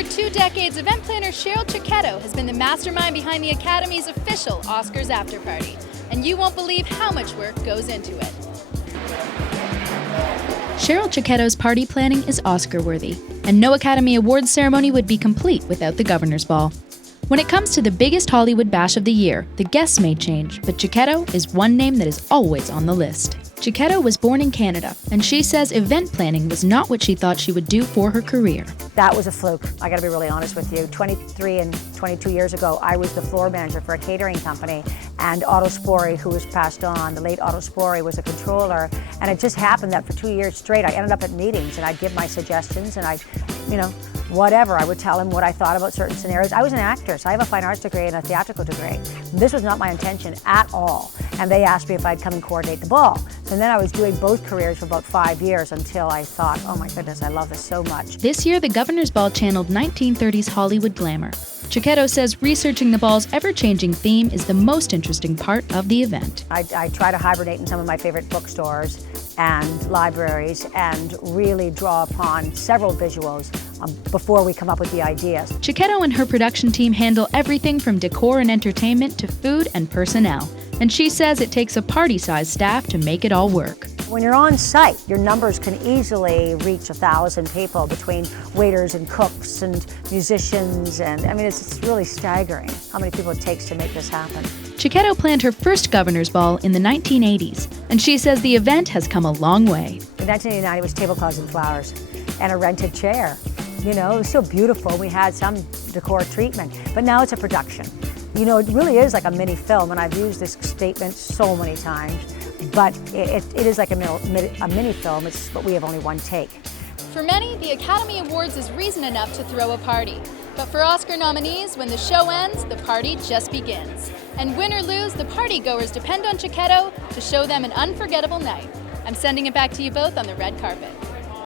over 2 decades, event planner Cheryl Cecchetto has been the mastermind behind the Academy's official Oscars after-party. And you won't believe how much work goes into it. Cheryl Cecchetto's party planning is Oscar-worthy, and no Academy Awards ceremony would be complete without the Governor's Ball. When it comes to the biggest Hollywood bash of the year, the guests may change, but Cecchetto is one name that is always on the list. Cecchetto was born in Canada, and she says event planning was not what she thought she would do for her career. That was a fluke. I gotta be really honest with you. 23 and 22 years ago, I was the floor manager for a catering company, and Otto Spori, who was passed on, the late Otto Spori, was a controller, and it just happened that for 2 years straight, I ended up at meetings, and I'd give my suggestions, and I'd, whatever. I would tell him what I thought about certain scenarios. I was an actor, so I have a fine arts degree and a theatrical degree. This was not my intention at all. And they asked me if I'd come and coordinate the ball. So then I was doing both careers for about 5 years until I thought, oh my goodness, I love this so much. This year, the Governor's Ball channeled 1930s Hollywood glamour. Cecchetto says researching the ball's ever-changing theme is the most interesting part of the event. I try to hibernate in some of my favorite bookstores and libraries and really draw upon several visuals before we come up with the ideas. Cecchetto and her production team handle everything from decor and entertainment to food and personnel. And she says it takes a party-sized staff to make it all work. When you're on site, your numbers can easily reach 1,000 people between waiters and cooks and musicians, and I mean, it's really staggering how many people it takes to make this happen. Cecchetto planned her first Governor's Ball in the 1980s, and she says the event has come a long way. In 1989, it was tablecloths and flowers and a rented chair. It was so beautiful. We had some decor treatment, but now it's a production. It really is like a mini film, and I've used this statement so many times, but it is like a mini film, but we have only one take. For many, the Academy Awards is reason enough to throw a party. But for Oscar nominees, when the show ends, the party just begins. And win or lose, the partygoers depend on Cecchetto to show them an unforgettable night. I'm sending it back to you both on the red carpet.